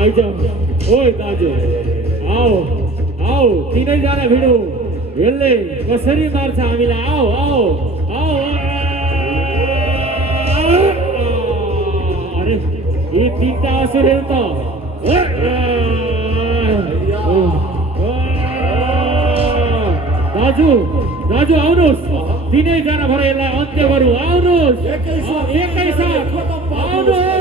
आइज ओए दाजु आओ आओ तीनैजना भिडौँ यसले कसरी मार्छ हामीलाई आओ आओ आओ अरे यी तीनटा असुरहरू त दाजु दाजु आउनुहोस् तीनैजना भएर यसलाई अन्त्य गरौँ आउनुहोस् एकैसाथ आउनुहोस्